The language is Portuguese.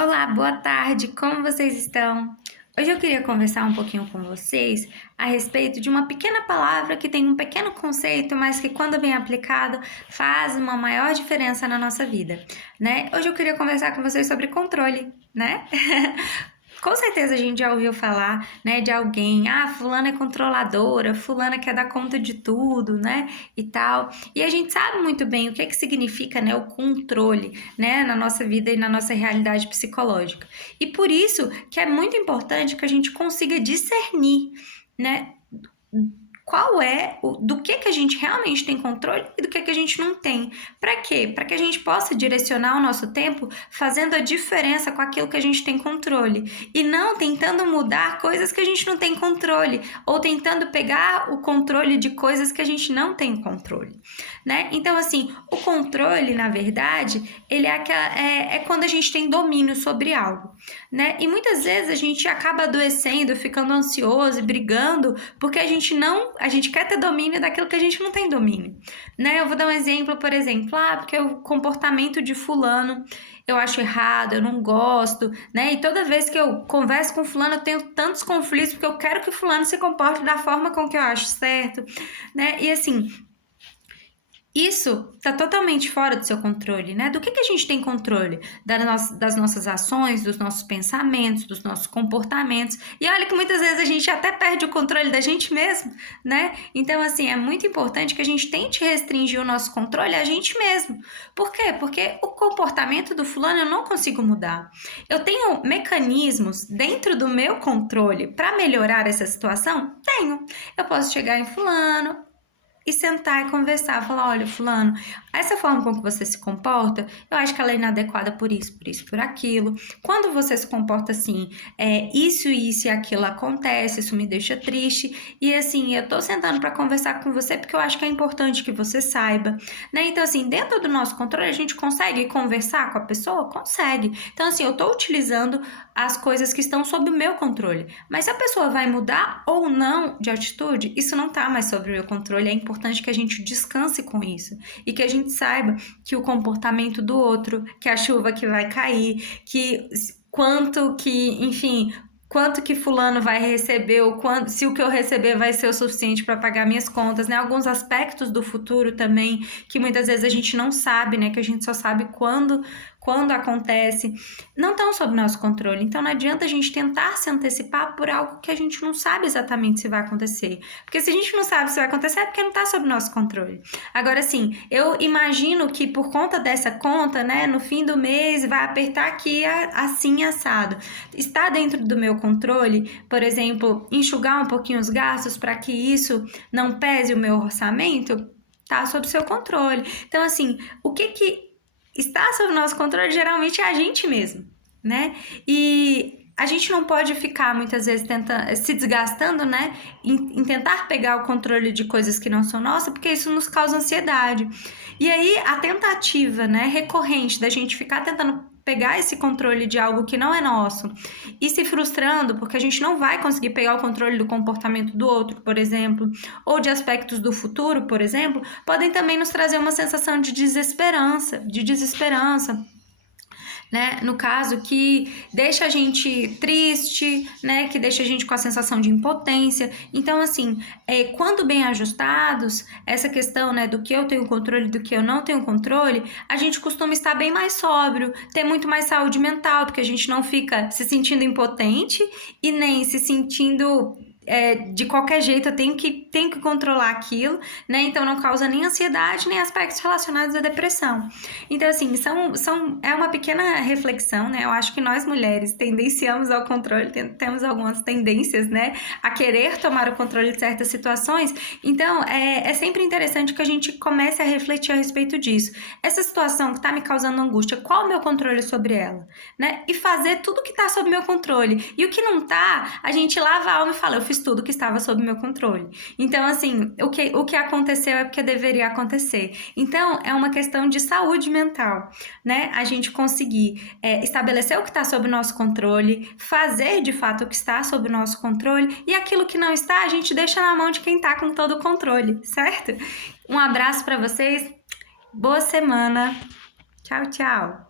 Olá, boa tarde, como vocês estão? Hoje eu queria conversar um pouquinho com vocês a respeito de uma pequena palavra que tem um pequeno conceito, mas que quando bem aplicado faz uma maior diferença na nossa vida, né? Hoje eu queria conversar com vocês sobre controle, né? Com certeza a gente já ouviu falar, né, de alguém, fulana é controladora, fulana quer dar conta de tudo, né, e tal. E a gente sabe muito bem o que significa, né, o controle, né, na nossa vida e na nossa realidade psicológica. E por isso que é muito importante que a gente consiga discernir, né, qual é do que a gente realmente tem controle e do que a gente não tem. Para quê? Para que a gente possa direcionar o nosso tempo fazendo a diferença com aquilo que a gente tem controle e não tentando mudar coisas que a gente não tem controle ou tentando pegar o controle de coisas que a gente não tem controle, né? Então, assim, o controle, na verdade, ele é quando a gente tem domínio sobre algo, né? E muitas vezes a gente acaba adoecendo, ficando ansioso e brigando porque a gente quer ter domínio daquilo que a gente não tem domínio, né? Eu vou dar um exemplo, por exemplo, porque o comportamento de fulano eu acho errado, eu não gosto, né? E toda vez que eu converso com fulano, eu tenho tantos conflitos porque eu quero que fulano se comporte da forma com que eu acho certo, né? E assim, isso está totalmente fora do seu controle, né? Do que a gente tem controle? Das nossas ações, dos nossos pensamentos, dos nossos comportamentos. E olha que muitas vezes a gente até perde o controle da gente mesmo, né? Então, assim, é muito importante que a gente tente restringir o nosso controle a gente mesmo. Por quê? Porque o comportamento do fulano eu não consigo mudar. Eu tenho mecanismos dentro do meu controle para melhorar essa situação? Tenho. Eu posso chegar em fulano e sentar e conversar, falar, olha, fulano, essa forma com que você se comporta, eu acho que ela é inadequada por isso, por aquilo. Quando você se comporta assim, isso e aquilo acontece, isso me deixa triste. E assim, eu tô sentando para conversar com você porque eu acho que é importante que você saiba, né? Então, assim, dentro do nosso controle, a gente consegue conversar com a pessoa? Consegue. Então, assim, eu tô utilizando as coisas que estão sob o meu controle. Mas se a pessoa vai mudar ou não de atitude, isso não tá mais sob o meu controle. É importante que a gente descanse com isso e que a gente saiba que o comportamento do outro, que a chuva que vai cair, que quanto que fulano vai receber, ou se o que eu receber vai ser o suficiente para pagar minhas contas, né? Alguns aspectos do futuro também, que muitas vezes a gente não sabe, né? Que a gente só sabe quando acontece, não estão sob nosso controle. Então não adianta a gente tentar se antecipar por algo que a gente não sabe exatamente se vai acontecer. Porque se a gente não sabe se vai acontecer, é porque não está sob nosso controle. Agora, sim, eu imagino que por conta dessa conta, né, no fim do mês vai apertar aqui assim assado. Está dentro do meu controle, por exemplo, enxugar um pouquinho os gastos para que isso não pese o meu orçamento? Está sob seu controle. Então, assim, o que está sob nosso controle geralmente é a gente mesmo, né? E a gente não pode ficar muitas vezes se desgastando, né? Em tentar pegar o controle de coisas que não são nossas, porque isso nos causa ansiedade. E aí a tentativa, né, recorrente da gente ficar tentando pegar esse controle de algo que não é nosso e se frustrando porque a gente não vai conseguir pegar o controle do comportamento do outro, por exemplo, ou de aspectos do futuro, por exemplo, podem também nos trazer uma sensação de desesperança, né? No caso, que deixa a gente triste, né? Que deixa a gente com a sensação de impotência. Então, assim, quando bem ajustados, essa questão, né, do que eu tenho controle e do que eu não tenho controle, a gente costuma estar bem mais sóbrio, ter muito mais saúde mental, porque a gente não fica se sentindo impotente e nem se sentindo de qualquer jeito eu tenho que controlar aquilo, né? Então não causa nem ansiedade, nem aspectos relacionados à depressão. Então, assim, é uma pequena reflexão, né? Eu acho que nós mulheres tendenciamos ao controle, temos algumas tendências, né? A querer tomar o controle de certas situações. Então, é sempre interessante que a gente comece a refletir a respeito disso. Essa situação que está me causando angústia, qual o meu controle sobre ela, né? E fazer tudo que está sob meu controle. E o que não está, a gente lava a alma e fala, eu fiz tudo que estava sob meu controle. Então, assim, o que aconteceu é porque deveria acontecer. Então, é uma questão de saúde mental, né? A gente conseguir estabelecer o que está sob nosso controle, fazer de fato o que está sob nosso controle e aquilo que não está, a gente deixa na mão de quem está com todo o controle, certo? Um abraço para vocês, boa semana, tchau, tchau!